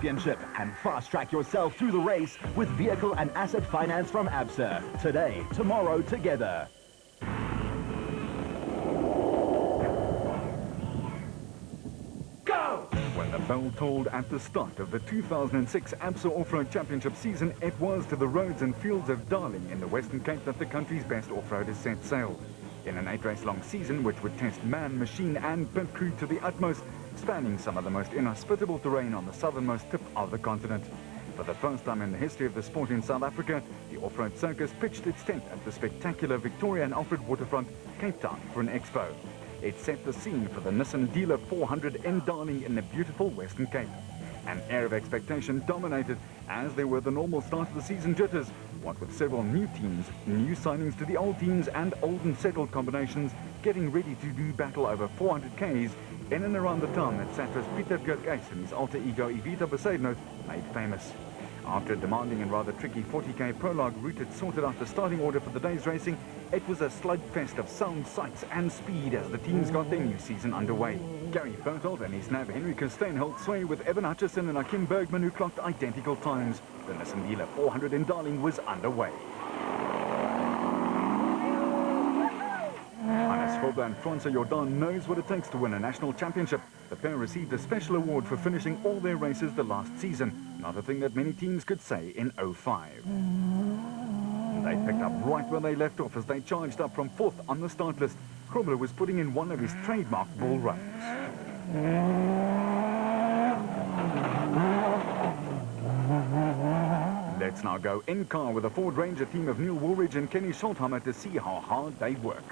Championship and fast-track yourself through the race with vehicle and asset finance from ABSA. Today, tomorrow, together. Go! When the bell tolled at the start of the 2006 ABSA Off-Road Championship season, it was to the roads and fields of Darling in the Western Cape that the country's best off-roaders set sail. In an 8-race-long season which would test man, machine and pit crew to the utmost, spanning some of the most inhospitable terrain on the southernmost tip of the continent. For the first time in the history of the sport in South Africa, the off-road circus pitched its tent at the spectacular Victoria and Alfred waterfront, Cape Town, for an expo. It set the scene for the Nissan Dealer 400 in Darling in the beautiful Western Cape. An air of expectation dominated as there were the normal start of the season jitters, what with several new teams, new signings to the old teams and old and settled combinations getting ready to do battle over 400 Ks in and around the town that satirist Pieter Gerkhuis and his alter ego Evita Besaidnout made famous. After a demanding and rather tricky 40k prologue route had sorted out the starting order for the day's racing, it was a slugfest of sound, sights and speed as the teams got their new season underway. Gary Fertelt and his nav Henry Kirstein held sway with Evan Hutchison and Akim Bergman, who clocked identical times. The Nissan Dealer 400 in Darling was underway. Hannes Vogler and Francois Jordan knows what it takes to win a national championship. The pair received a special award for finishing all their races the last season, not a thing that many teams could say in 05. They picked up right where they left off as they charged up from 4th on the start list. Krumler was putting in one of his trademark bull runs. Let's now go in car with a Ford Ranger team of Neil Woolridge and Kenny Schulthammer to see how hard they work.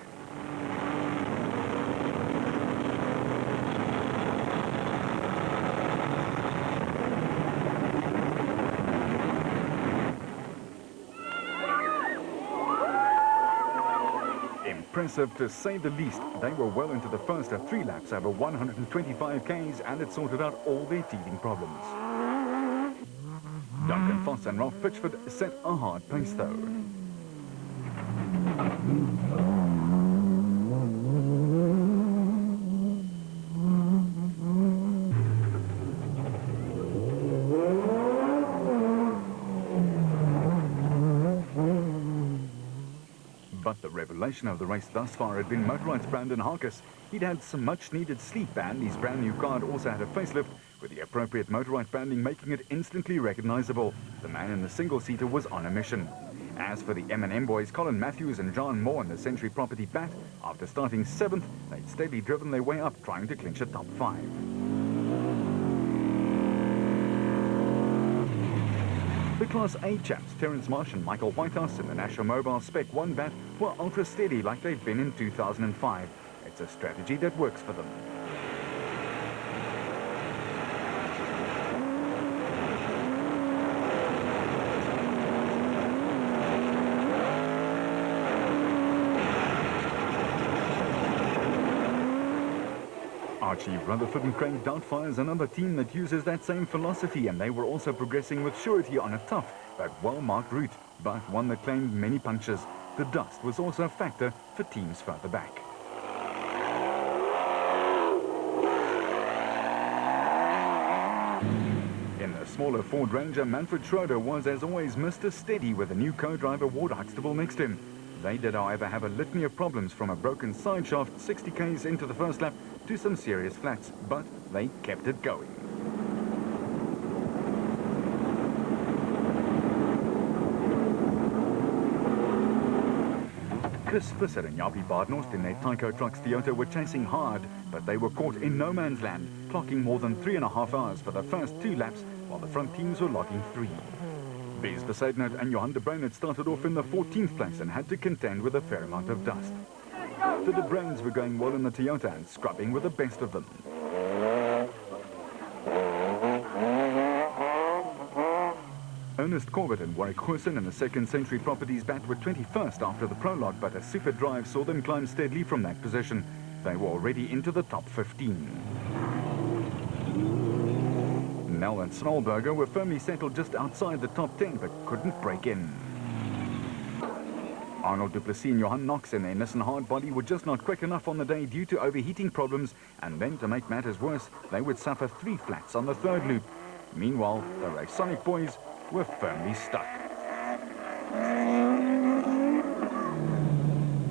Impressive to say the least. They were well into the first of 3 laps over 125 Ks and it sorted out all their teething problems. Duncan Foss and Ralph Pitchford set a hard pace though. But the revelation of the race thus far had been motorite's Brandon Harkis. He'd had some much-needed sleep and his brand new car also had a facelift, with the appropriate motorite branding making it instantly recognizable. The man in the single-seater was on a mission. As for the M&M boys, Colin Matthews and John Moore in the Century Property Bat, after starting 7th, they'd steadily driven their way up, trying to clinch a top 5. The Class A chaps, Terence Marsh and Michael Whitehouse in the National Mobile Spec 1 Bat, were ultra steady like they've been in 2005. It's a strategy that works for them. Archie Rutherford and Craig Doubtfire is another team that uses that same philosophy, and they were also progressing with surety on a tough but well-marked route, but one that claimed many punches. The dust was also a factor for teams further back. In the smaller Ford Ranger, Manfred Schroeder was, as always, Mr. Steady with a new co-driver Ward Huxtable next to him. They did, however, have a litany of problems, from a broken side shaft 60 Ks into the first lap to some serious flats, but they kept it going. Chris Visser and Jaapie Baardenhorst in their Tyco Trucks Toyota were chasing hard, but they were caught in no man's land, clocking more than 3.5 hours for the first 2 laps, while the front teams were logging 3. Bez Besaidnout and Johan de Bruin had started off in the 14th place and had to contend with a fair amount of dust. The de Bruins were going well in the Toyota and scrubbing with the best of them. Ernest Corbett and Warwick Goosen in the Second Century Properties Bat were 21st after the prologue, but a super drive saw them climb steadily from that position. They were already into the top 15. Nell and Snolberger were firmly settled just outside the top 10, but couldn't break in. Arnold Duplessis and Johan Knox in their Nissan hardbody were just not quick enough on the day due to overheating problems, and then to make matters worse, they would suffer 3 flats on the 3rd loop. Meanwhile, the Raconic boys were firmly stuck.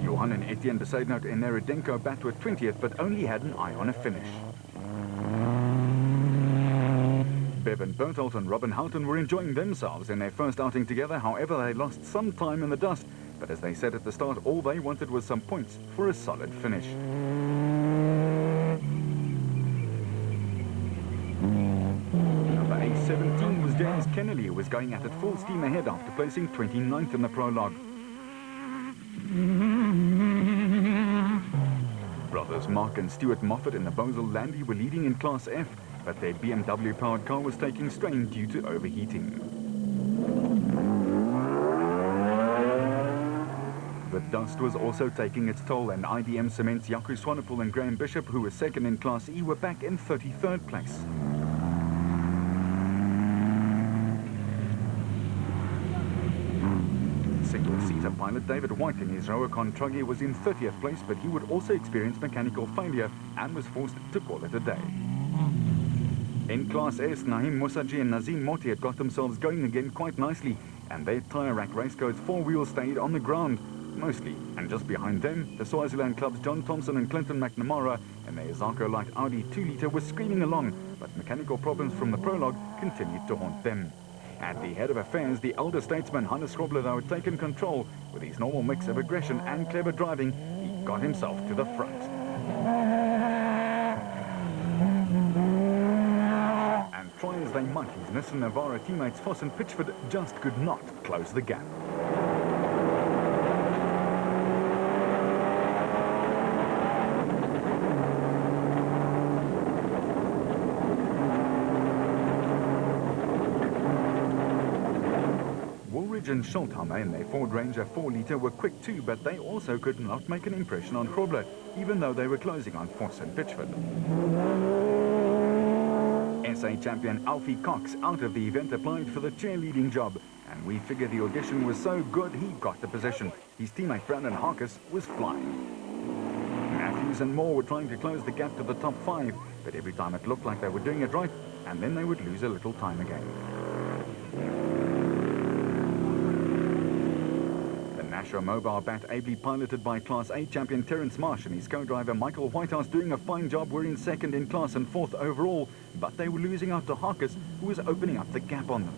Johan and Etienne Besaidnout in their Edenko bat were 20th, but only had an eye on a finish. Bevan Berthold and Robin Houghton were enjoying themselves in their first outing together. However, they lost some time in the dust, but as they said at the start, all they wanted was some points for a solid finish. Number A17 was James Kennelly, who was going at it full steam ahead after placing 29th in the prologue. Brothers Mark and Stuart Moffat in the Bosel Landy were leading in Class F, but their BMW-powered car was taking strain due to overheating. The dust was also taking its toll, and IDM Cement's Jaco Swanepoel and Graham Bishop, who was second in Class E, were back in 33rd place. Single-seater pilot David White in his Roacon Truggy was in 30th place, but he would also experience mechanical failure and was forced to call it a day. In Class S, Naheem Musaji and Nazim Moti had got themselves going again quite nicely, and their tyre rack raceco's four-wheels stayed on the ground, mostly. And just behind them, the Swaziland clubs John Thompson and Clinton McNamara and their Zarko Light Audi 2-litre were screaming along, but mechanical problems from the prologue continued to haunt them. At the head of affairs, the elder statesman Hannes Grobler, though, had taken control. With his normal mix of aggression and clever driving, he got himself to the front. And try as they might, his Nissan Navara teammates Foss and Pitchford just could not close the gap. And Schultheimer in their Ford Ranger 4-litre were quick too, but they also could not make an impression on Grobler, even though they were closing on Foss and Pitchford. SA champion Alfie Cox out of the event applied for the cheerleading job, and we figured the audition was so good he got the position. His teammate Brandon Harkis was flying. Matthews and Moore were trying to close the gap to the top 5, but every time it looked like they were doing it right, and then they would lose a little time again. Nashua Mobile bat, ably piloted by Class A champion Terence Marsh and his co-driver Michael Whitehouse, doing a fine job, were in second in class and 4th overall, but they were losing out to Harkis, who was opening up the gap on them.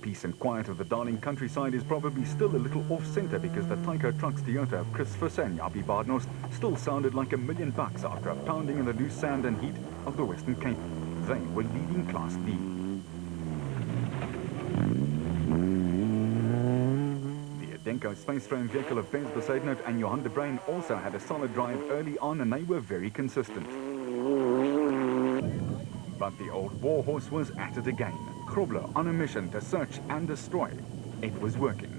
Peace and quiet of the Darling countryside is probably still a little off-centre, because the Tyco Trucks Toyota of Chris Visser and Jabi Baardnost still sounded like $1,000,000 after a pounding in the loose sand and heat of the Western Cape. They were leading Class D. The Edenko space frame vehicle of Bez Besaidnout and Johan de Bruin also had a solid drive early on, and they were very consistent. But the old warhorse was at it again. Grobler on a mission to search and destroy. It was working.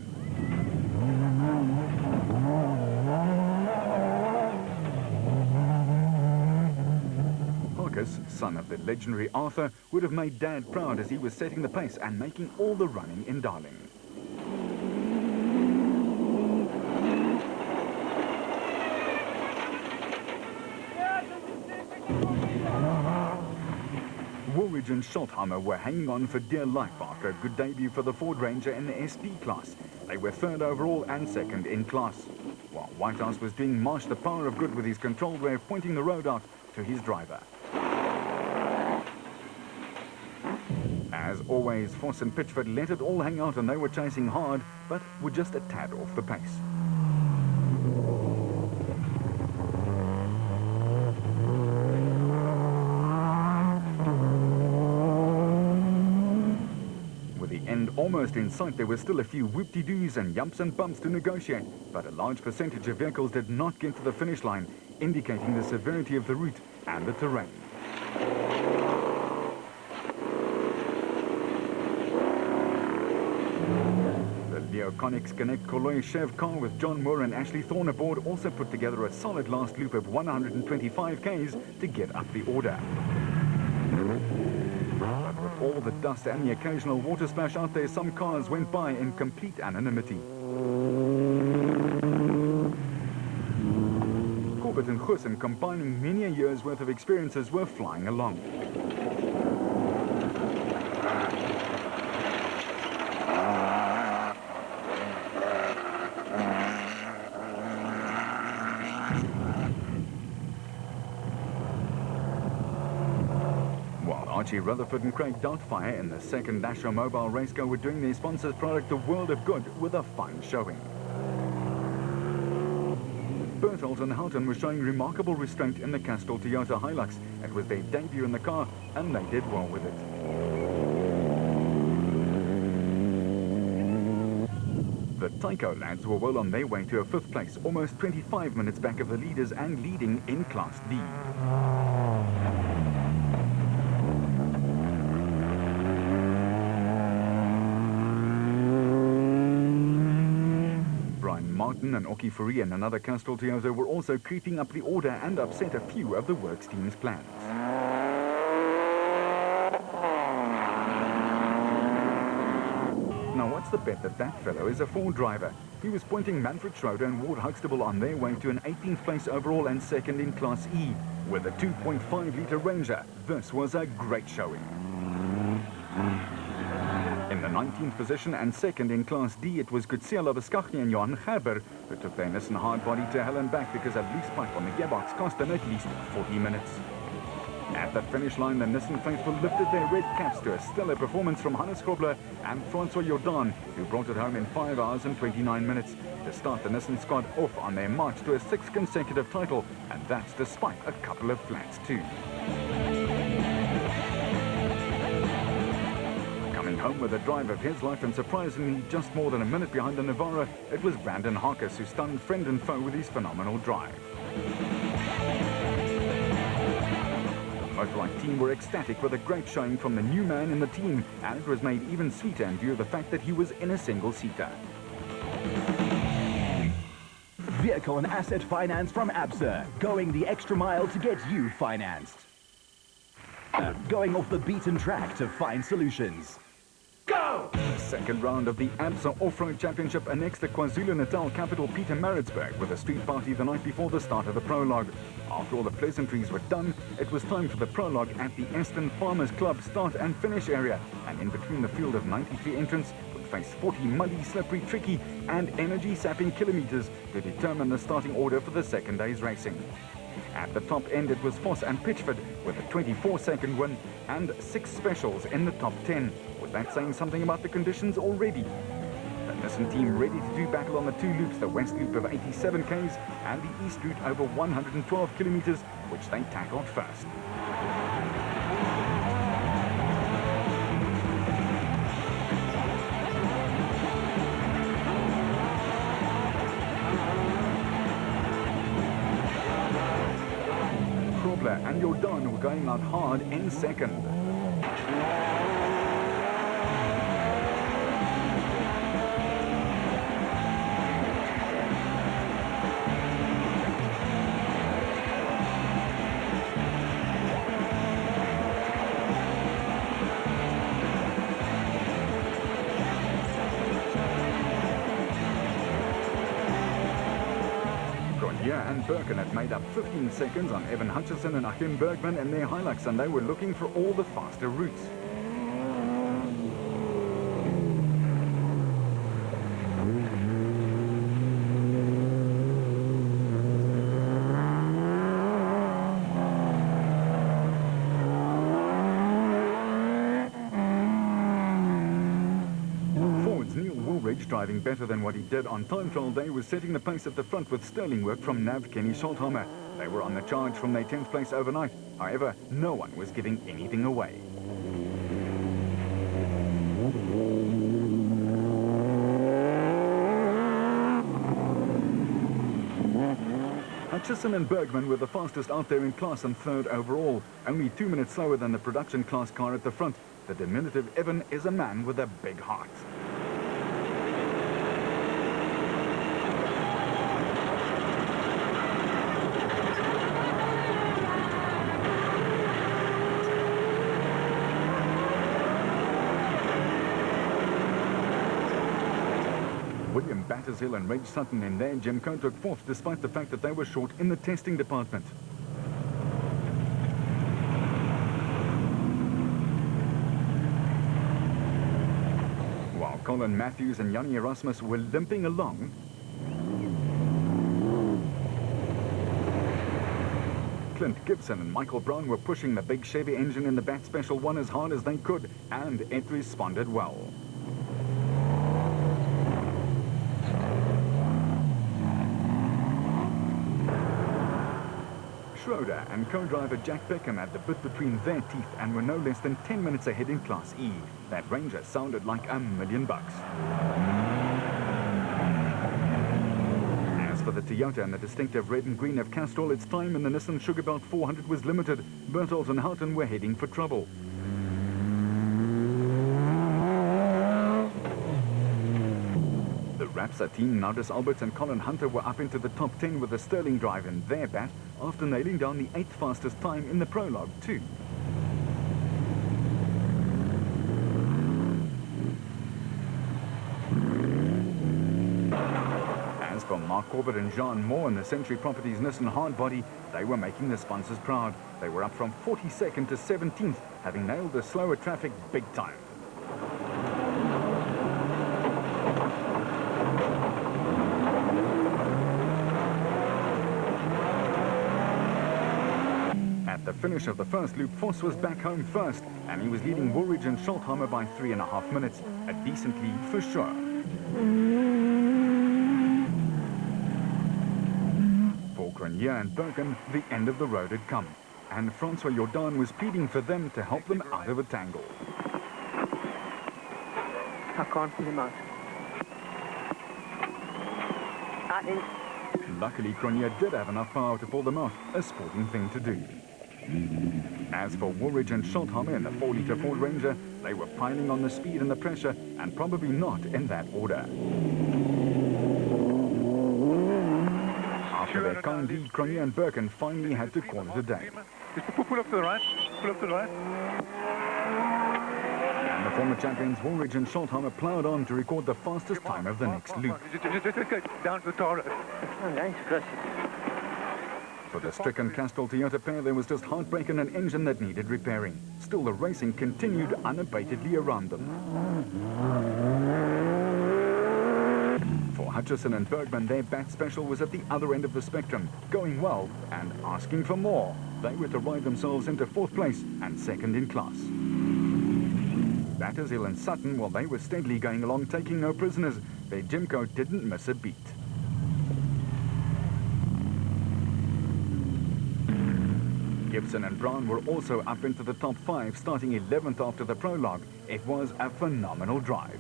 Harkis, son of the legendary Arthur, would have made Dad proud as he was setting the pace and making all the running in Darling. Woolridge and Schultheimer were hanging on for dear life after a good debut for the Ford Ranger in the SP class. They were 3rd overall and 2nd in class, while Whitehouse was doing Marsh the power of good with his controlled way of pointing the road out to his driver. As always, Foss and Pitchford let it all hang out, and they were chasing hard, but were just a tad off the pace. Almost in sight, there were still a few whoop-de-doos and yumps and bumps to negotiate, but a large percentage of vehicles did not get to the finish line, indicating the severity of the route and the terrain. The Leo Connex Connect Colloy Chev car with John Moore and Ashley Thorne aboard also put together a solid last loop of 125 k's to get up the order. But with With all the dust and the occasional water splash out there, some cars went by in complete anonymity. Corbett and Gussen, combining many a year's worth of experiences, were flying along. While Archie Rutherford and Craig Doubtfire in the second Dasher Mobile race car were doing their sponsor's product a world of good with a fine showing. Berthold and Houghton were showing remarkable restraint in the Castrol Toyota Hilux. It was their debut in the car, and they did well with it. The Tyco lads were well on their way to a 5th place, almost 25 minutes back of the leaders and leading in Class D. Martin and Oki Fourie and another Castrol Toyota were also creeping up the order and upset a few of the works team's plans. Now what's the bet that that fellow is a Ford driver? He was pointing Manfred Schroeder and Ward Huxtable on their way to an 18th place overall and second in Class E. With a 2.5-litre Ranger, this was a great showing. In the 19th position and second in Class D, it was Gutsiela Viscagni and Johan Gerber who took their Nissan hardbody to hell and back because a loose pipe on the gearbox cost them at least 40 minutes. At the finish line, the Nissan faithful lifted their red caps to a stellar performance from Hannes Grobler and Francois Jordan, who brought it home in 5 hours and 29 minutes to start the Nissan squad off on their march to a 6th consecutive title, and that's despite a couple of flats too. Home with a drive of his life and surprisingly just more than a minute behind the Navara, it was Brandon Harkis who stunned friend and foe with his phenomenal drive. The Motorite team were ecstatic with a great showing from the new man in the team, and it was made even sweeter in view of the fact that he was in a single-seater. Vehicle and asset finance from ABSA, going the extra mile to get you financed. Going off the beaten track to find solutions. Go! The second round of the ABSA Off-Road Championship annexed the KwaZulu-Natal capital Pietermaritzburg with a street party the night before the start of the prologue. After all the pleasantries were done, it was time for the prologue at the Aston Farmers Club start and finish area, and in between the field of 93 entrants would face 40 muddy, slippery, tricky and energy-sapping kilometers to determine the starting order for the second day's racing. At the top end, it was Foss and Pitchford with a 24-second win and 6 specials in the top 10. Was that saying something about the conditions already? The Nissan team ready to do battle on the 2 loops, the west loop of 87 km and the east route over 112 kilometers, which they tackled first. And Jordan were going out hard in second. And Birken had made up 15 seconds on Evan Hutchison and Achim Bergman in their Hilux, and they were looking for all the faster routes. Driving better than what he did on time trial day was setting the pace at the front with sterling work from Nav Kenny Scholthammer. They were on the charge from their 10th place overnight. However, no one was giving anything away. Hutchison and Bergman were the fastest out there in class and third overall, only 2 minutes slower than the production class car at the front. The diminutive Evan is a man with a big heart. William Battershill and Reg Sutton in their Jimco took fourth despite the fact that they were short in the testing department. While Colin Matthews and Yanni Erasmus were limping along, Clint Gibson and Michael Brown were pushing the big Chevy engine in the Bat Special 1 as hard as they could, and it responded well. Schroeder and co-driver Jack Peckham had the bit between their teeth and were no less than 10 minutes ahead in Class E. That Ranger sounded like $1,000,000. As for the Toyota and the distinctive red and green of Castrol, its time in the Nissan Sugarbelt 400 was limited. Bertholdt and Houghton were heading for trouble. The Rapsa team, Nardis Alberts and Colin Hunter, were up into the top 10 with a sterling drive in their bat after nailing down the 8th fastest time in the prologue too. As for Mark Corbett and Jean Moore in the Century Properties Nissan Hardbody, they were making the sponsors proud. They were up from 42nd to 17th, having nailed the slower traffic big time. At the finish of the first loop, Voss was back home first, and he was leading Woolridge and Schultheimer by 3.5 minutes. A decent lead for sure. For Grenier and Bergen, the end of the road had come, and Francois Jordan was pleading for them to help them out of a tangle. I can't pull him out. Luckily, Grenier did have enough power to pull them out, a sporting thing to do. As for Woolridge and Schultheimer in the 4-litre Ford Ranger, they were piling on the speed and the pressure, and probably not in that order. After their kind lead, Grenier and Birkin finally had to call it a day. Pull up to the right, pull up to the right. And the former champions Woolridge and Schultheimer ploughed on to record the fastest time of the next loop. Just go down to the tar road. For the stricken Castrol Toyota pair, there was just heartbreak and an engine that needed repairing. Still, the racing continued unabatedly around them. For Hutchison and Bergman, their Bat Special was at the other end of the spectrum, going well and asking for more. They were to ride themselves into 4th place and 2nd in class. Battershill and Sutton, while they were steadily going along, taking no prisoners, their Jimco didn't miss a beat. Gibson and Brown were also up into the top 5, starting 11th after the prologue. It was a phenomenal drive.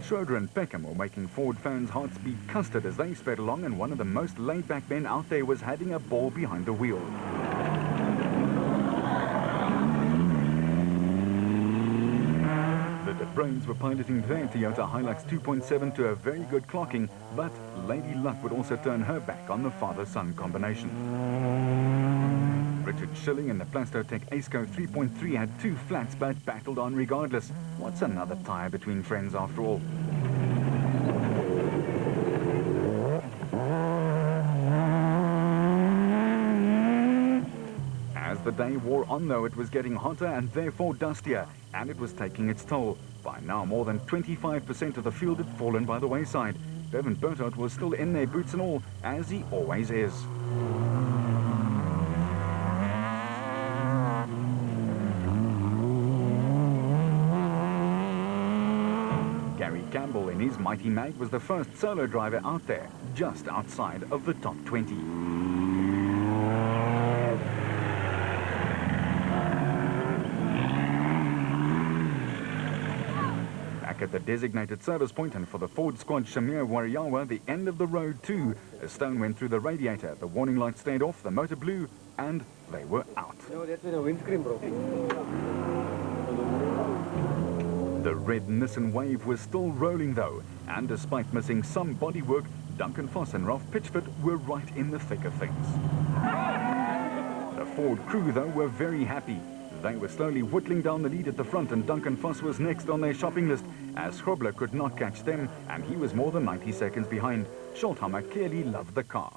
Schroeder and Peckham were making Ford fans' hearts beat custard as they sped along, and one of the most laid-back men out there was having a ball behind the wheel. The Brains were piloting their Toyota Hilux 2.7 to a very good clocking, but Lady Luck would also turn her back on the father-son combination. Richard Schilling in the Plastotech Aceco 3.3 had 2 flats but battled on regardless. What's another tyre between friends after all? As the day wore on, though, it was getting hotter and therefore dustier, and it was taking its toll. By now, more than 25% of the field had fallen by the wayside. Bevan Bertholdt was still in their boots and all, as he always is. Gary Campbell in his Mighty Mag was the first solo driver out there, just outside of the top 20. At the designated service point, and for the Ford squad Shamir Wariawa, the end of the road too. A stone went through the radiator, the warning light stayed off, the motor blew, and they were out. The red Nissan Wave was still rolling though, and despite missing some bodywork, Duncan Foss and Ralph Pitchford were right in the thick of things. The Ford crew though were very happy. They were slowly whittling down the lead at the front, and Duncan Vos was next on their shopping list, as Grobler could not catch them, and he was more than 90 seconds behind. Schulthammer clearly loved the car.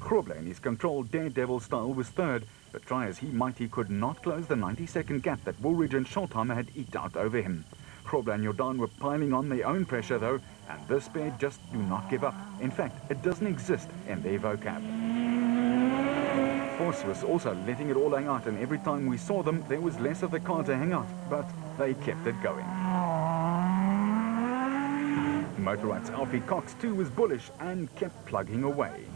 Grobler, in his controlled daredevil style, was third, but try as he might, he could not close the 90-second gap that Woolridge and Schulthammer had eked out over him. Grobler and Jordan were piling on their own pressure, though, and this pair just do not give up. In fact, it doesn't exist in their vocab. Vos was also letting it all hang out, and every time we saw them, there was less of the car to hang out, but they kept it going. Motorrad's Alfie Cox, too, was bullish and kept plugging away.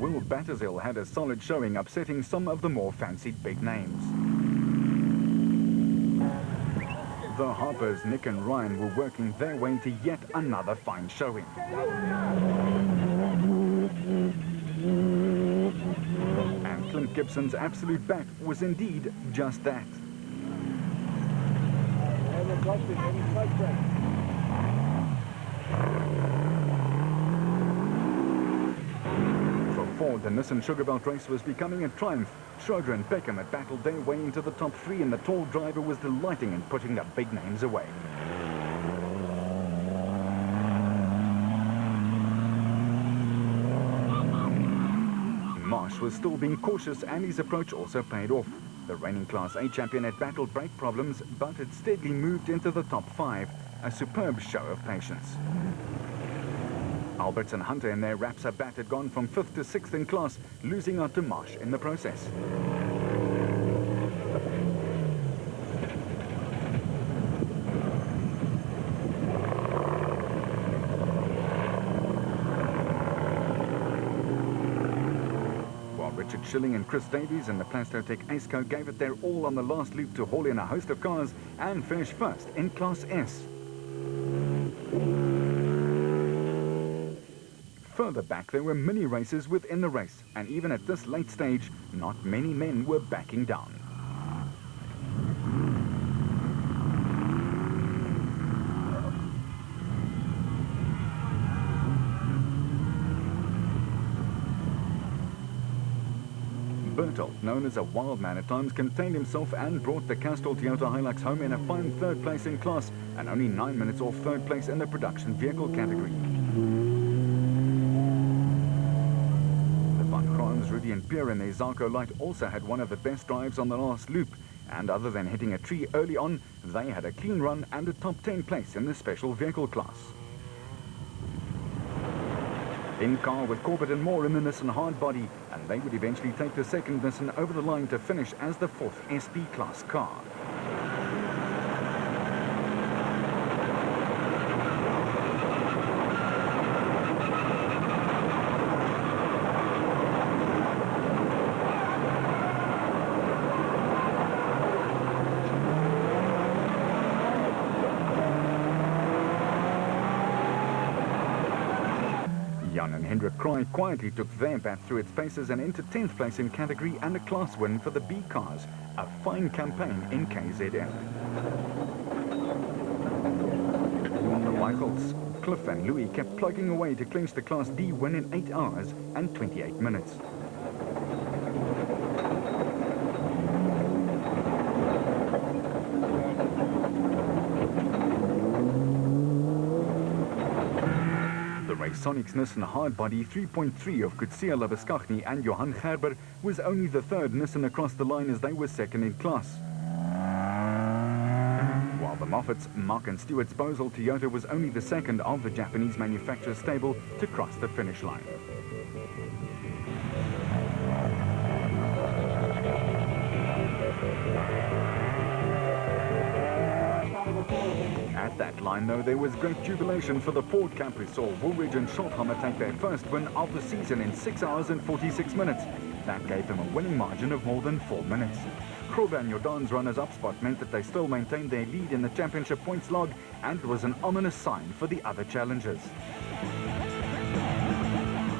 Will Battershill had a solid showing, upsetting some of the more fancied big names. The Harpers, Nick and Ryan, were working their way into yet another fine showing. And Clint Gibson's absolute bat was indeed just that. For Ford, the Nissan Sugarbelt race was becoming a triumph. Schroeder and Beckham had battled their way into the top three, and the tall driver was delighting in putting the big names away. Marsh was still being cautious, and his approach also paid off. The reigning Class A champion had battled brake problems, but had steadily moved into the top five, a superb show of patience. Alberts and Hunter in their Rapsa bat had gone from 5th to 6th in class, losing out to Marsh in the process. While Richard Schilling and Chris Davies in the Plastotech Aceco gave it their all on the last loop to haul in a host of cars and finish first in Class S. Further back, there were mini races within the race, and even at this late stage, not many men were backing down. Bertolt, known as a wild man at times, contained himself and brought the Castrol Toyota Hilux home in a fine third place in class, and only 9 minutes off third place in the production vehicle category. Rudy and Pierre in their Zarko Light also had one of the best drives on the last loop, and other than hitting a tree early on, they had a clean run and a top 10 place in the special vehicle class. In car with Corbett and Moore in the Nissan Hardbody, and they would eventually take the second Nissan over the line to finish as the 4th SP class car. Jan and Hendrik Kraai quietly took their bat through its paces and into 10th place in category and a class win for the B cars. A fine campaign in KZN. On the Michaels, Cliff and Louis kept plugging away to clinch the Class D win in 8 hours and 28 minutes. Sonic's Nissan Hardbody 3.3 of Kutsia Labeskaghni and Johan Gerber was only the third Nissan across the line, as they were second in class. While the Moffats, Mark and Stewart's Bosel Toyota was only the second of the Japanese manufacturer's stable to cross the finish line. At that line, though, there was great jubilation for the Ford camp, who saw Woolridge and Schulthammer take their first win of the season in 6 hours and 46 minutes. That gave them a winning margin of more than 4 minutes. Krober and Jordan's runners-up spot meant that they still maintained their lead in the championship points log, and it was an ominous sign for the other challengers.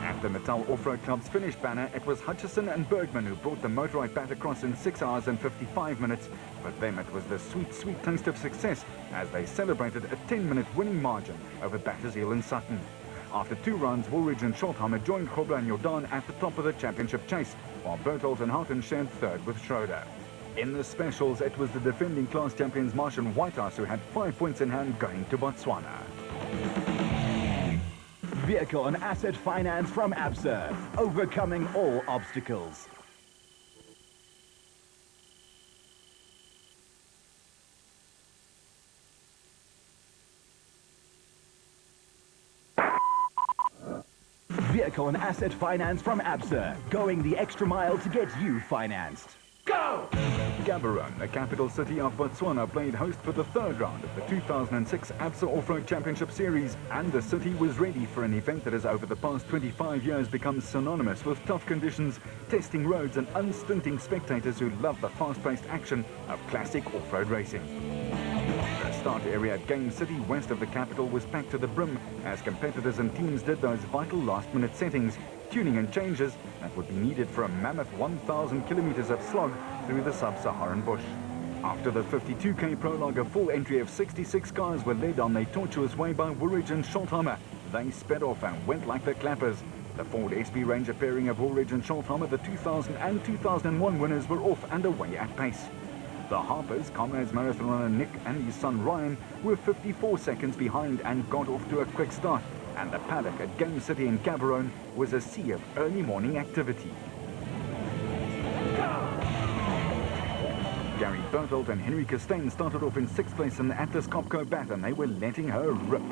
At the Natal Off-Road Club's finish banner, it was Hutchison and Bergman who brought the motorized bat across in 6 hours and 55 minutes. For them, it was the sweet, sweet taste of success as they celebrated a 10-minute winning margin over Battershill and Sutton. After 2 rounds, Woolridge and Schultheimer joined Grobler and Jordan at the top of the championship chase, while Berthold and Houghton shared third with Schroeder. In the specials, it was the defending class champions Martian Whitehouse who had 5 points in hand going to Botswana. Vehicle and asset finance from ABSA, overcoming all obstacles. Vehicle and asset finance from ABSA, going the extra mile to get you financed. Go! Gaborone, the capital city of Botswana, played host for the 3rd round of the 2006 ABSA Off-Road Championship Series, and the city was ready for an event that has over the past 25 years become synonymous with tough conditions, testing roads and unstinting spectators who love the fast-paced action of classic off-road racing. The start area at Game City, west of the capital, was packed to the brim as competitors and teams did those vital last-minute settings, tuning and changes that would be needed for a mammoth 1,000 kilometers of slog through the sub-Saharan bush. After the 52k prologue, a full entry of 66 cars were led on their tortuous way by Woolridge and Schultheimer. They sped off and went like the clappers. The Ford SP Ranger pairing of Woolridge and Schultheimer, the 2000 and 2001 winners, were off and away at pace. The Harpers, comrades marathon runner Nick and his son Ryan, were 54 seconds behind and got off to a quick start, and the paddock at Game City in Gaborone was a sea of early morning activity. Gary Berthold and Henry Costain started off in 6th place in the Atlas Copco Bat, and they were letting her rip.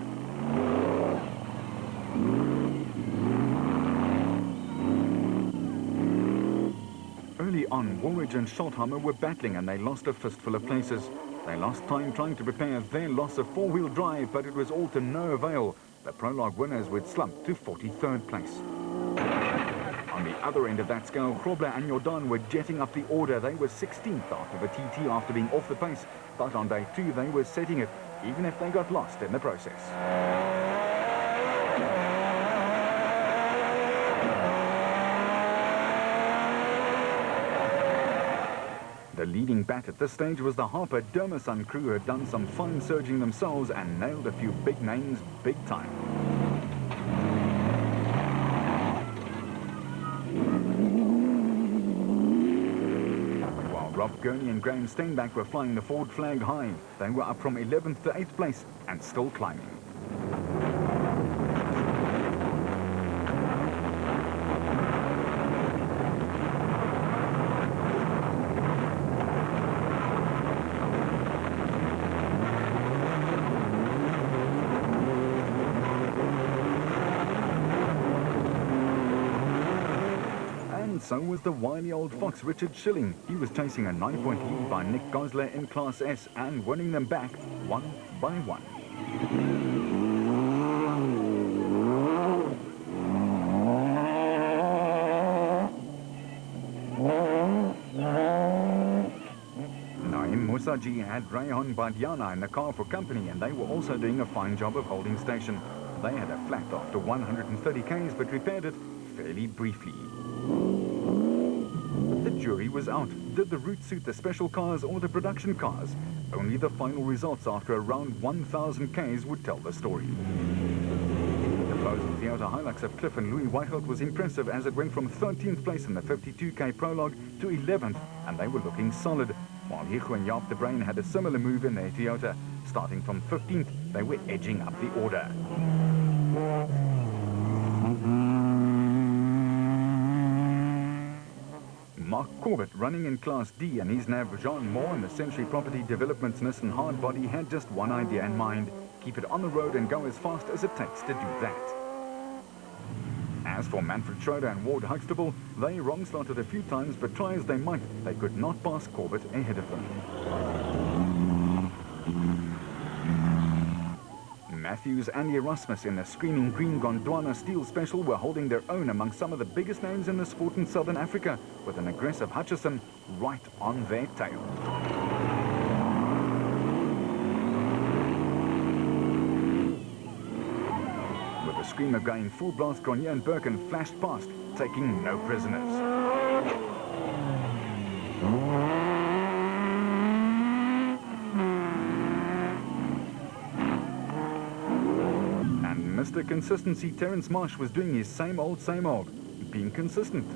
Early on, Woolridge and Schultheimer were battling and they lost a fistful of places. They lost time trying to prepare their loss of 4-wheel drive, but it was all to no avail. The prologue winners would slump to 43rd place. On the other end of that scale, Grobler and Jordan were jetting up the order. They were 16th after the TT after being off the pace, but on day 2 they were setting it, even if they got lost in the process. The leading bat at this stage was the Harper Dermason crew, who had done some fine surging themselves and nailed a few big names big time. While Rob Gurney and Graham Steinbach were flying the Ford flag high, they were up from 11th to 8th place and still climbing. So was the wily old fox Richard Schilling. He was chasing a 9-point lead by Nick Gosler in Class S and winning them back one by one. Naim Musaji had Rayhan Badiana in the car for company, and they were also doing a fine job of holding station. They had a flat after 130 k's but repaired it fairly briefly. The jury was out. Did the route suit the special cars or the production cars? Only the final results after around 1,000 k's would tell the story. The closing Toyota Hilux of Cliff and Louis Whiteholt was impressive, as it went from 13th place in the 52k prologue to 11th, and they were looking solid. While Hichu and Jaap de Bruin had a similar move in their Toyota. Starting from 15th, they were edging up the order. Mark Corbett, running in Class D, and his nav Jean Moore in the Century Property Development's Nissan Hardbody, had just one idea in mind: keep it on the road and go as fast as it takes to do that. As for Manfred Schroeder and Ward Huxtable, they wrong-started a few times, but try as they might, they could not pass Corbett ahead of them. Matthews and Erasmus in the Screaming Green Gondwana Steel Special were holding their own among some of the biggest names in the sport in Southern Africa, with an aggressive Hutchison right on their tail. With the Screamer going full blast, Grenier and Birkin flashed past, taking no prisoners. Mr. Consistency, Terence Marsh, was doing his same old, being consistent.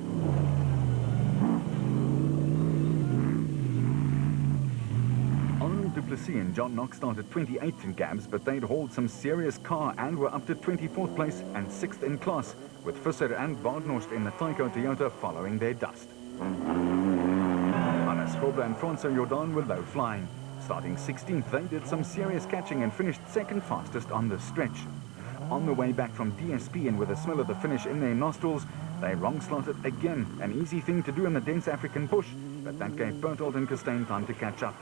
Arnold Duplessis and John Knox started 28th in Gabs, but they'd hauled some serious car and were up to 24th place and 6th in class, with Visser and Baardnorst in the Tyco Toyota following their dust. Hannes Grobler and Francois Jordan were low flying. Starting 16th, they did some serious catching and finished second fastest on the stretch. On the way back from DSP and with a smell of the finish in their nostrils, they wrong-slotted again, an easy thing to do in the dense African bush, but that gave Berthold and Costain time to catch up.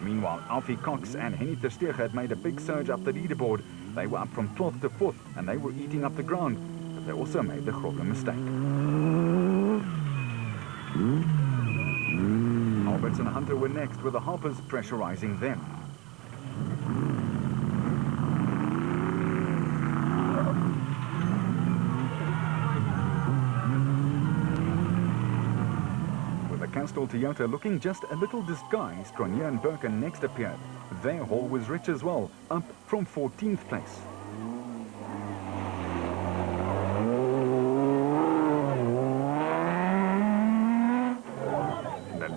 Meanwhile, Alfie Cox and Henny Tersteeg had made a big surge up the leaderboard. They were up from 12th to 4th, and they were eating up the ground, but they also made the Grobler mistake. Alberts and Hunter were next, with the Harpers pressurizing them. With the Castle Toyota looking just a little disguised, Cronje and Birken next appeared. Their haul was rich as well, up from 14th place.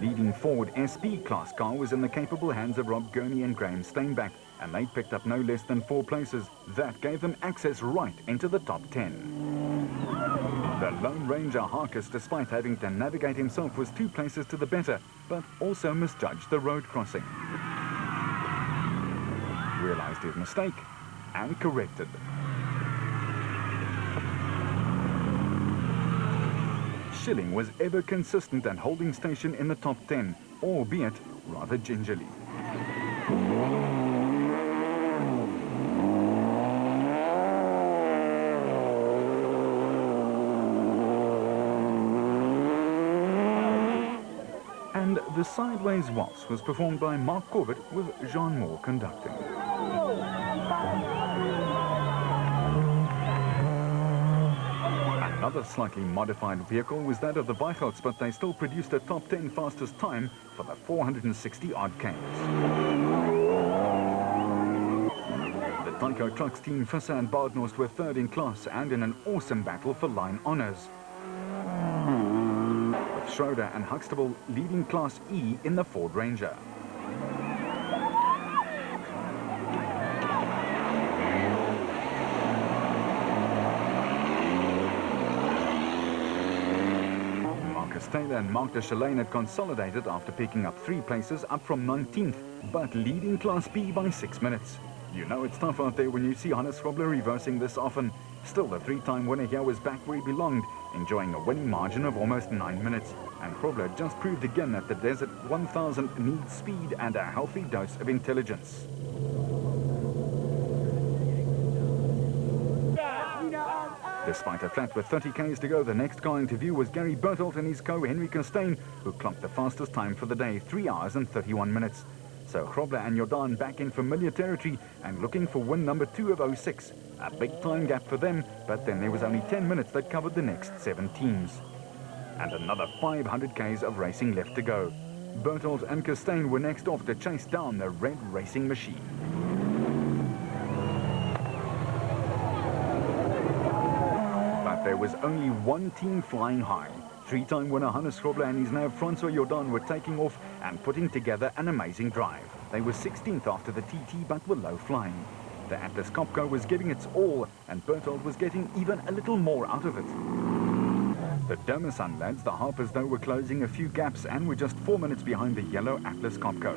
Leading Ford SP class car was in the capable hands of Rob Gurney and Graham Steinbach, and they picked up no less than 4 places. That gave them access right into the top 10. The Lone Ranger Harkis, despite having to navigate himself, was 2 places to the better, but also misjudged the road crossing. Realized his mistake and corrected. Schilling was ever consistent and holding station in the top 10, albeit rather gingerly. And the Sideways Waltz was performed by Mark Corbett with Jean Moore conducting. Another slightly modified vehicle was that of the Weichholz, but they still produced a top 10 fastest time for the 460-odd Ks. The Tyco Trucks team, Visser and Baardnorst, were 3rd in class and in an awesome battle for line honours, with Schroeder and Huxtable leading Class E in the Ford Ranger. Taylor and Mark de Chalane had consolidated after picking up 3 places, up from 19th, but leading Class B by 6 minutes. You know it's tough out there when you see Hannes Grobler reversing this often. Still, the 3-time winner here was back where he belonged, enjoying a winning margin of almost 9 minutes. And Grobler just proved again that the Desert 1000 needs speed and a healthy dose of intelligence. Despite a flat with 30 Ks to go, the next car into view was Gary Berthold and his co-Henry Costain, who clocked the fastest time for the day, 3 hours and 31 minutes. So Grobler and Jordan back in familiar territory and looking for win number 2 of 06. A big time gap for them, but then there was only 10 minutes that covered the next 7 teams. And another 500 Ks of racing left to go. Berthold and Costain were next off to chase down the red racing machine. There was only one team flying high. 3-time winner Hannes Grobler and his nav Francois Jordan were taking off and putting together an amazing drive. They were 16th after the TT, but were low flying. The Atlas Copco was giving its all, and Berthold was getting even a little more out of it. The Domerson lads, the Harpers, though, were closing a few gaps and were just 4 minutes behind the yellow Atlas Copco.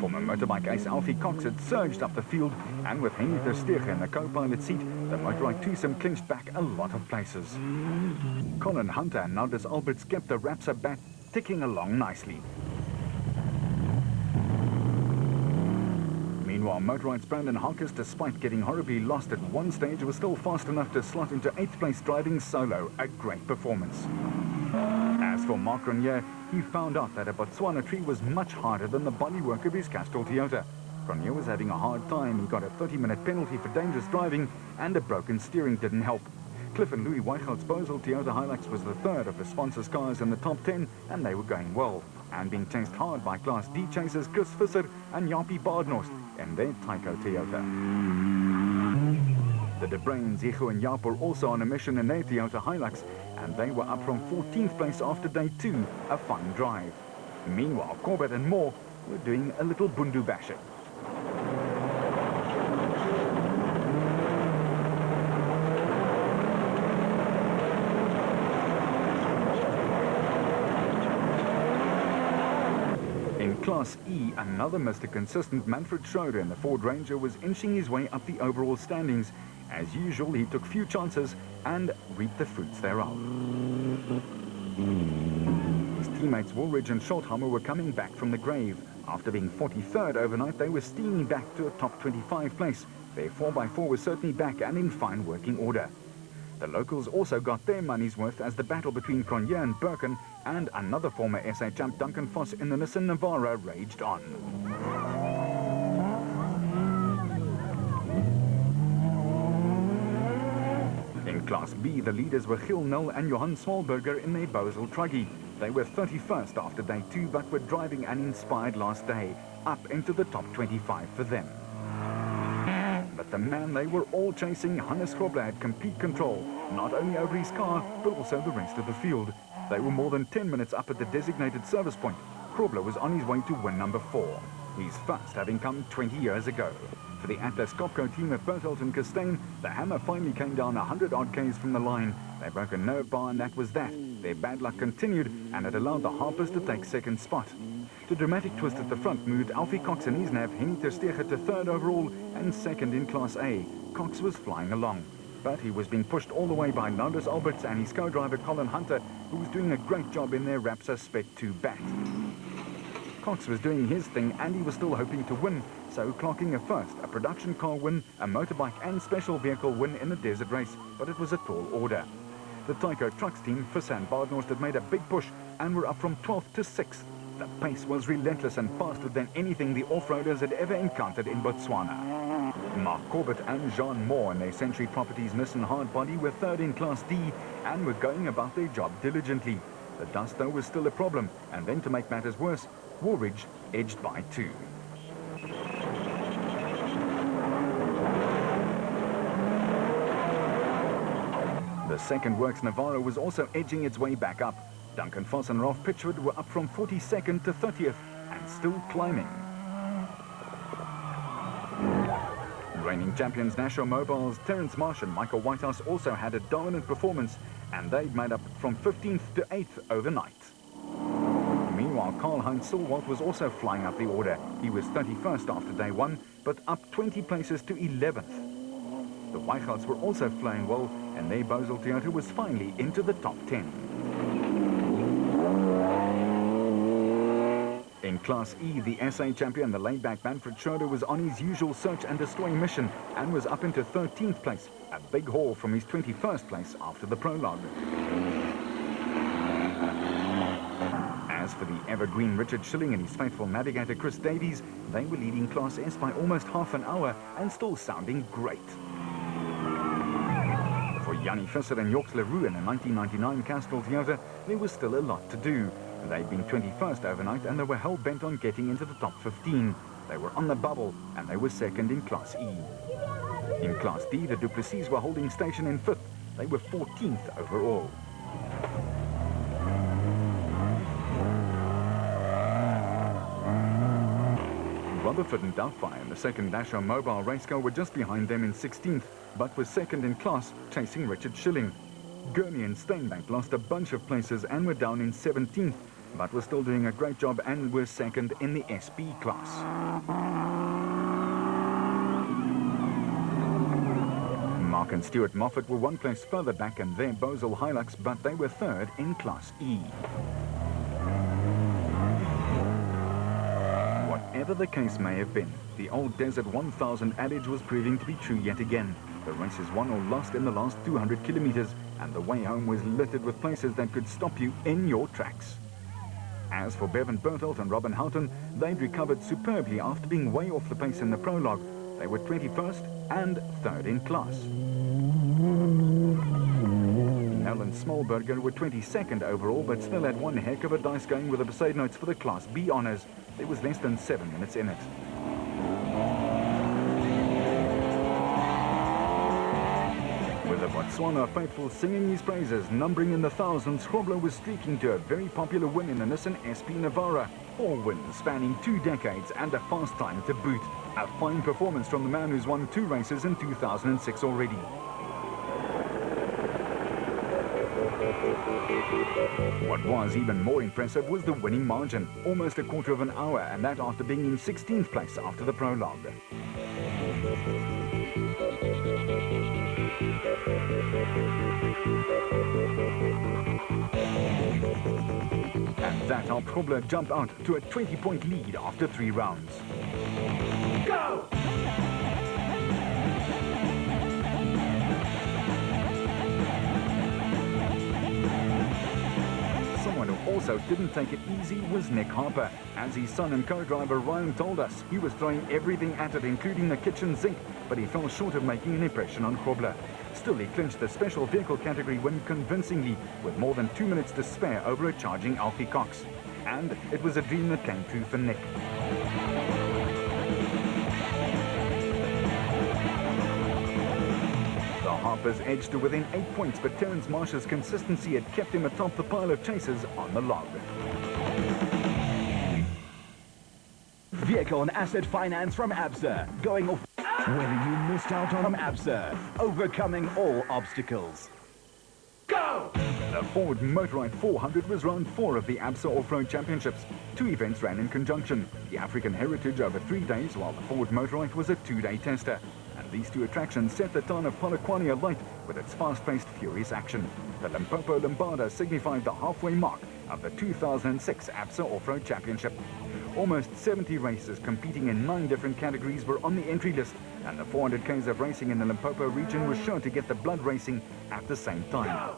Former motorbike ace Alfie Cox had surged up the field, and with Henny Tersteeg in the co-pilot seat, the motorbike twosome clinched back a lot of places. Colin Hunter and Naldus Alberts kept the Rapsa bat ticking along nicely. Meanwhile, Motorite's Brandon Harkis, despite getting horribly lost at one stage, was still fast enough to slot into 8th place driving solo, a great performance. As for Mark Cronje, he found out that a Botswana tree was much harder than the bodywork of his Castrol Toyota. Cronje was having a hard time. He got a 30-minute penalty for dangerous driving, and a broken steering didn't help. Cliff and Louis Weichhout's Bosel Toyota Hilux was the 3rd of the sponsors' cars in the top 10, and they were going well, and being chased hard by Class D chasers Chris Visser and Jaapie Baardnorst in their Tyco Toyota. The De Bruyn, Zico and Jaap were also on a mission in their Toyota Hilux, and they were up from 14th place after day 2, a fine drive. Meanwhile, Corbett and Moore were doing a little bundu bashing. In Class E, another Mr. Consistent Manfred Schroeder in the Ford Ranger was inching his way up the overall standings. As usual, he took few chances and reaped the fruits thereof. His teammates Woolridge and Schulthammer were coming back from the grave. After being 43rd overnight, they were steaming back to a top 25 place. Their 4x4 was certainly back and in fine working order. The locals also got their money's worth as the battle between Cronje and Birken and another former SA champ Duncan Vos in the Nissan Navara raged on. In Class B, the leaders were Gil Nul and Johan Smallberger in their Bosel Truggy. They were 31st after day 2, but were driving an inspired last day, up into the top 25 for them. But the man they were all chasing, Hannes Grobler, had complete control, not only over his car, but also the rest of the field. They were more than 10 minutes up at the designated service point. Grobler was on his way to win number 4. His first having come 20 years ago. For the Atlas Copco team of Bertelt and Costain, the hammer finally came down 100-odd Ks from the line. They broke a nerve bar and that was that. Their bad luck continued and it allowed the Harpers to take second spot. The dramatic twist at the front moved Alfie Cox and his nav Henny ter Steege to 3rd overall and 2nd in Class A. Cox was flying along, but he was being pushed all the way by Nandus Alberts and his co-driver Colin Hunter, who was doing a great job in their Rapsa Spec 2 bat. Cox was doing his thing and he was still hoping to win, so clocking a first, a production car win, a motorbike and special vehicle win in the desert race, but it was a tall order. The Tyco Trucks team, Visser and Badenhorst, had made a big push and were up from 12th to 6th. The pace was relentless and faster than anything the off-roaders had ever encountered in Botswana. Mark Corbett and Jean Moore in their Century Properties Nissan Hardbody were 3rd in Class D and were going about their job diligently. The dust, though, was still a problem, and then to make matters worse, Woolridge edged by 2. The second works Navara was also edging its way back up. Duncan Vos and Ralph Pitchford were up from 42nd to 30th and still climbing. Reigning champions Nashua Mobile's Terence Marsh and Michael Whitehouse also had a dominant performance, and they'd made up from 15th to 8th overnight. Meanwhile, Karl-Heinz Silwalt was also flying up the order. He was 31st after day 1, but up 20 places to 11th. The Weichouts were also flying well, and their Bosel Toyota was finally into the top 10. In Class E, the SA champion, the laid-back Manfred Schroeder, was on his usual search and destroy mission and was up into 13th place, a big haul from his 21st place after the prologue. As for the evergreen Richard Schilling and his faithful navigator Chris Davies, they were leading Class S by almost half an hour and still sounding great. For Jannie Visser and Jorgs Leroux in the 1999 Castrol Toyota, there was still a lot to do. They'd been 21st overnight and they were hell-bent on getting into the top 15. They were on the bubble and they were 2nd in Class E. In Class D, the Duplessis were holding station in 5th. They were 14th overall. Rutherford and Doubtfire in the 2nd Nashua Mobile race car were just behind them in 16th, but were 2nd in class, chasing Richard Schilling. Gurney and Steinbank lost a bunch of places and were down in 17th, but were still doing a great job and were 2nd in the SB class. Mark and Stuart Moffat were 1 place further back in their Bosel Hilux, but they were 3rd in Class E. Whatever the case may have been, the old Desert 1000 adage was proving to be true yet again. The race is won or lost in the last 200 kilometers, and the way home was littered with places that could stop you in your tracks. As for Bevan Bertelt and Robin Houghton, they'd recovered superbly after being way off the pace in the prologue. They were 21st and 3rd in class. Nell and Smallberger were 22nd overall, but still had one heck of a dice going with the Besaid notes for the Class B honours. There was less than 7 minutes in it. The Botswana faithful singing his praises, numbering in the thousands, Grobler was streaking to a very popular win in the Nissan SP Navara. 4 wins spanning 2 decades and a fast time to boot. A fine performance from the man who's won 2 races in 2006 already. What was even more impressive was the winning margin, almost a quarter of an hour, and that after being in 16th place after the prologue. And that helped Grobler jump out to a 20-point lead after 3 rounds. Go! Someone who also didn't take it easy was Nick Harper. As his son and co-driver Ryan told us, he was throwing everything at it, including the kitchen sink, but he fell short of making an impression on Grobler. Still, he clinched the special vehicle category win convincingly, with more than 2 minutes to spare over a charging Alfie Cox. And it was a dream that came true for Nick. The Harpers edged to within 8 points, but Terence Marsh's consistency had kept him atop the pile of chasers on the log. Vehicle and asset finance from ABSA. Going off whether you missed out on ABSA. Overcoming all obstacles. Go! The Ford Motorride 400 was round 4 of the ABSA Off-Road Championships. 2 events ran in conjunction. The African Heritage over 3 days, while the Ford Motorride was a 2-day tester. And these 2 attractions set the town of Polokwane alight with its fast-paced, furious action. The Limpopo Lambada signified the halfway mark of the 2006 ABSA Off-Road Championship. Almost 70 racers competing in 9 different categories were on the entry list, and the 400 k's of racing in the Limpopo region was sure to get the blood racing at the same time.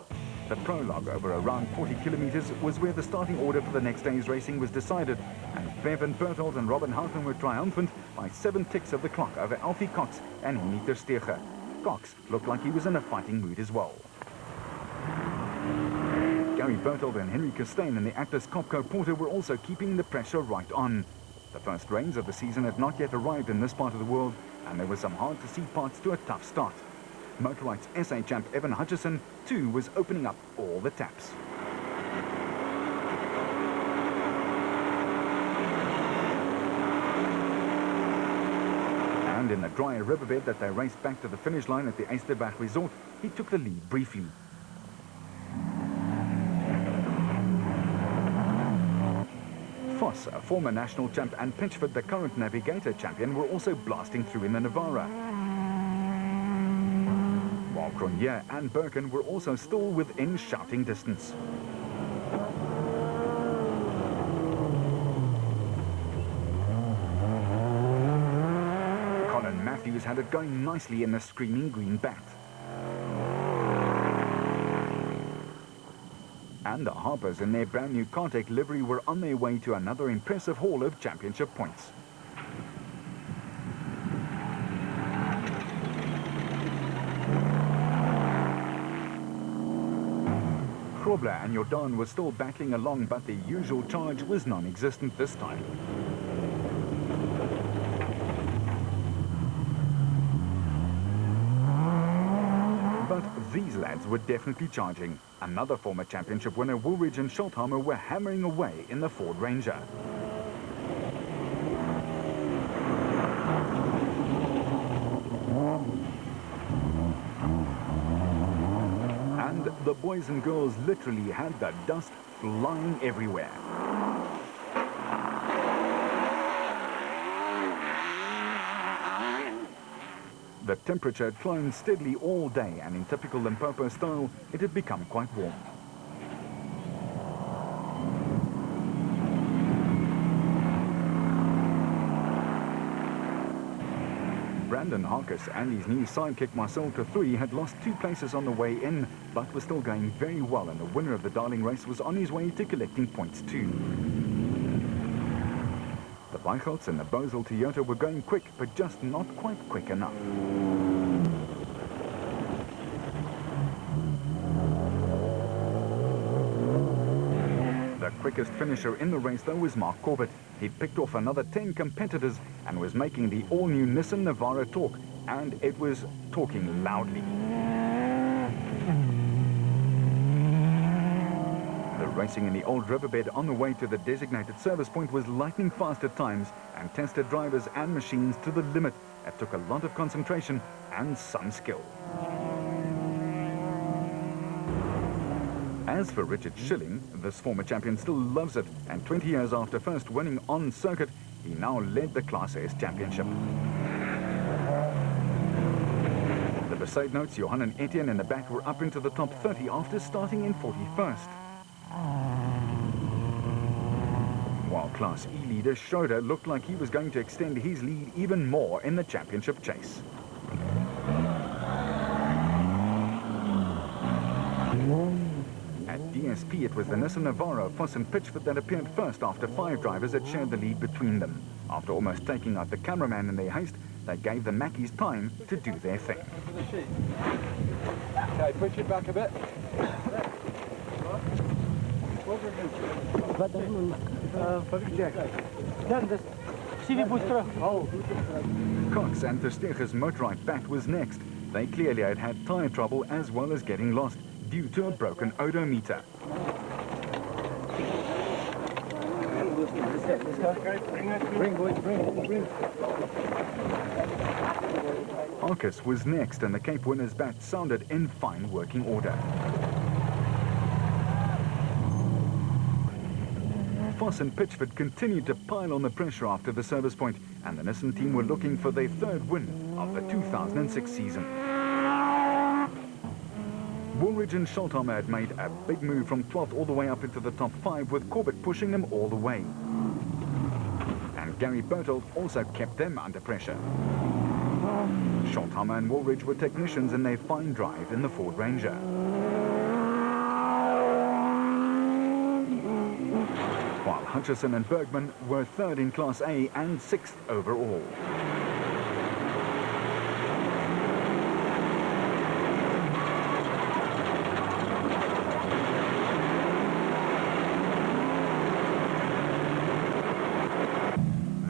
The prologue over around 40 kilometers was where the starting order for the next day's racing was decided, and Bevan Berthold and Robin Houtman were triumphant by 7 ticks of the clock over Alfie Cox and Henny Tersteege. Cox looked like he was in a fighting mood as well. Gary Berthold and Henry Costain and the Atlas Copco Porter were also keeping the pressure right on. The first rains of the season had not yet arrived in this part of the world, and there were some hard-to-see parts to a tough start. Motorright's SA champ Evan Hutchison, too, was opening up all the taps. And in the dry riverbed that they raced back to the finish line at the Eysterbach Resort, he took the lead briefly. Voss, a former national champ, and Pitchford, the current Navigator champion, were also blasting through in the Navara. While Cronje and Birkin were also still within shouting distance. Colin Matthews had it going nicely in the screaming green bat. And the Harpers in their brand new Kartek livery were on their way to another impressive haul of championship points. Grobler and Jordan were still battling along, but the usual charge was non-existent this time. But these lads were definitely charging. Another former championship winner, Woolridge and Schultheimer, were hammering away in the Ford Ranger. And the boys and girls literally had the dust flying everywhere. The temperature had climbed steadily all day, and in typical Limpopo style, it had become quite warm. Brandon Harkis and his new sidekick Marcel Terthuy had lost 2 places on the way in, but were still going very well, and the winner of the Darling race was on his way to collecting points too. The Weichholtz and the Bosel Toyota were going quick, but just not quite quick enough. The quickest finisher in the race, though, was Mark Corbett. He picked off another 10 competitors and was making the all-new Nissan Navara talk, and it was talking loudly. racing in the old riverbed on the way to the designated service point was lightning fast at times and tested drivers and machines to the limit. It took a lot of concentration and some skill. As for Richard Schilling, this former champion still loves it, and 20 years after first winning on circuit, he now led the Class S championship. The Besaid notes, Johan and Etienne in the back were up into the top 30 after starting in 41st. While Class E leader Schroeder looked like he was going to extend his lead even more in the championship chase. At DSP, it was the Nissan Navara, Foss and Pitchford that appeared first after 5 drivers had shared the lead between them. After almost taking out the cameraman in their haste, they gave the Mackies time to do their thing. Okay, push it back a bit. Cox and Versteger's motorized bat was next. They clearly had had tyre trouble as well as getting lost due to a broken odometer. Harkis was next, and the Cape winner's bat sounded in fine working order. Foss and Pitchford continued to pile on the pressure after the service point, and the Nissan team were looking for their 3rd win of the 2006 season. Woolridge and Scholthammer had made a big move from 12th all the way up into the top 5, with Corbett pushing them all the way. And Gary Bertold also kept them under pressure. Scholthammer and Woolridge were technicians in their fine drive in the Ford Ranger. While Hutchison and Bergman were 3rd in Class A and 6th overall.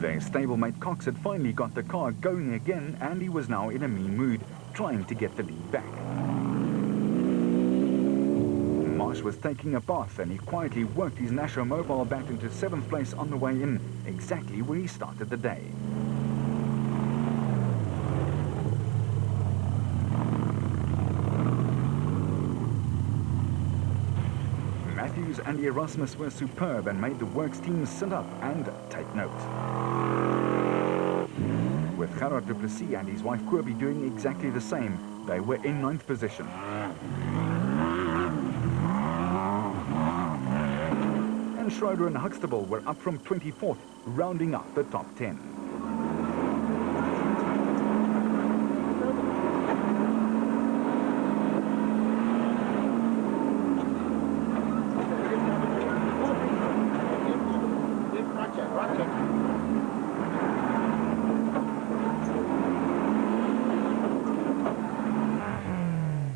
Their stablemate Cox had finally got the car going again, and he was now in a mean mood, trying to get the lead back. Marsh was taking a bath, and he quietly worked his Nashua Mobile back into 7th place on the way in, exactly where he started the day. Matthews and Erasmus were superb and made the works team sit up and take note. With Gerard du Plessis and his wife Kirby doing exactly the same, they were in 9th position. And Schroeder and Huxtable were up from 24th, rounding up the top 10.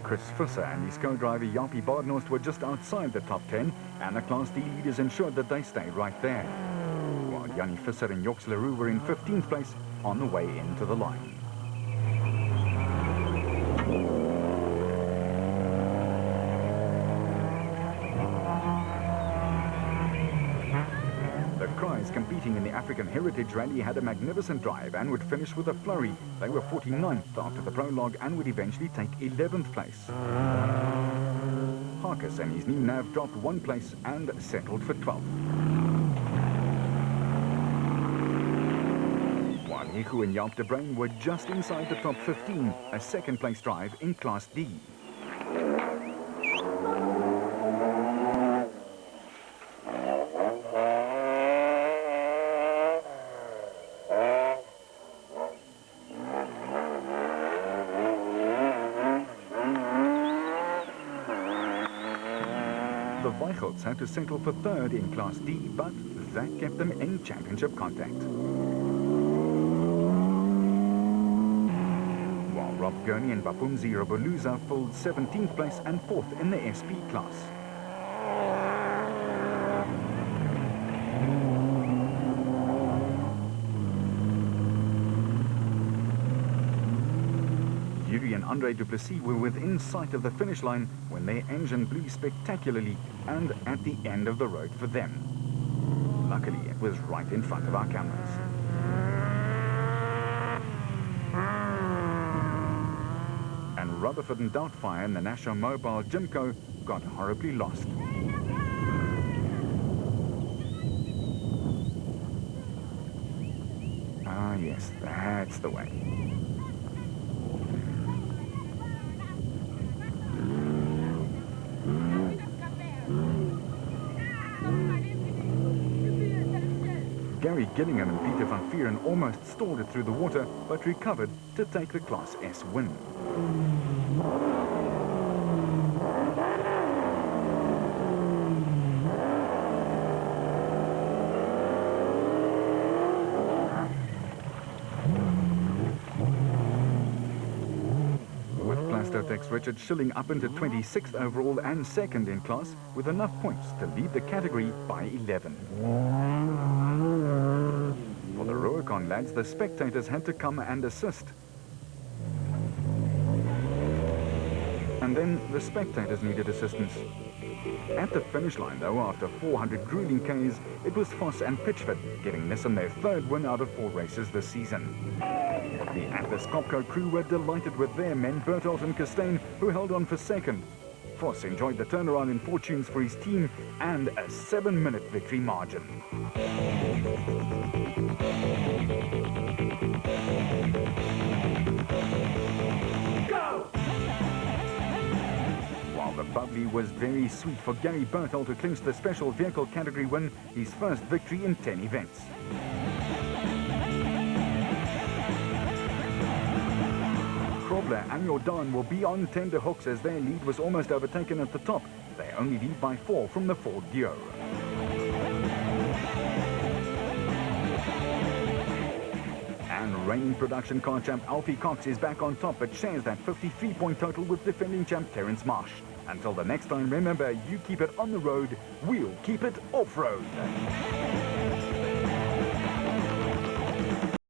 Chris Visser and his co-driver Jaapie Badenhorst were just outside the top 10, and the Class D leaders ensured that they stayed right there. While Jannie Visser and Joks Leroux were in 15th place on the way into the line. The Cries, competing in the African Heritage Rally, had a magnificent drive and would finish with a flurry. They were 49th after the prologue and would eventually take 11th place. Harkis and his new nav dropped 1 place and settled for 12th. While Hiku and Jaap de Bruin were just inside the top 15, a 2nd place drive in Class D. The Weichels had to settle for 3rd in Class D, but that kept them in championship contact. While Rob Gurney and Bapumzi Roboluza filled 17th place and 4th in the SP class. Jury and Andre Duplessis were within sight of the finish line when their engine blew spectacularly and at the end of the road for them. Luckily, it was right in front of our cameras. And Rutherford and Doubtfire in the National Mobile Jimco got horribly lost. Ah, yes, that's the way. Gary Gillingham and Peter van Vieren almost stalled it through the water, but recovered to take the Class S win. Takes Richard Schilling up into 26th overall and second in class with enough points to lead the category by 11. For the Rubicon lads, the spectators had to come and assist. And then the spectators needed assistance. At the finish line, though, after 400 grueling Ks, it was Foss and Pitchford giving Nissan their third win out of 4 races this season. The Atlas Copco crew were delighted with their men, Berthold and Costain, who held on for second. Foss enjoyed the turnaround in fortunes for his team and a 7-minute victory margin. Go! While the bubbly was very sweet for Gary Berthold to clinch the special vehicle category win, his first victory in 10 events. Krobler and Jordan will be on tender hooks as their lead was almost overtaken at the top. They only lead by 4 from the Ford Dio. And reigning production car champ Alfie Cox is back on top, but shares that 53-point total with defending champ Terence Marsh. Until the next time, remember, you keep it on the road, we'll keep it off-road.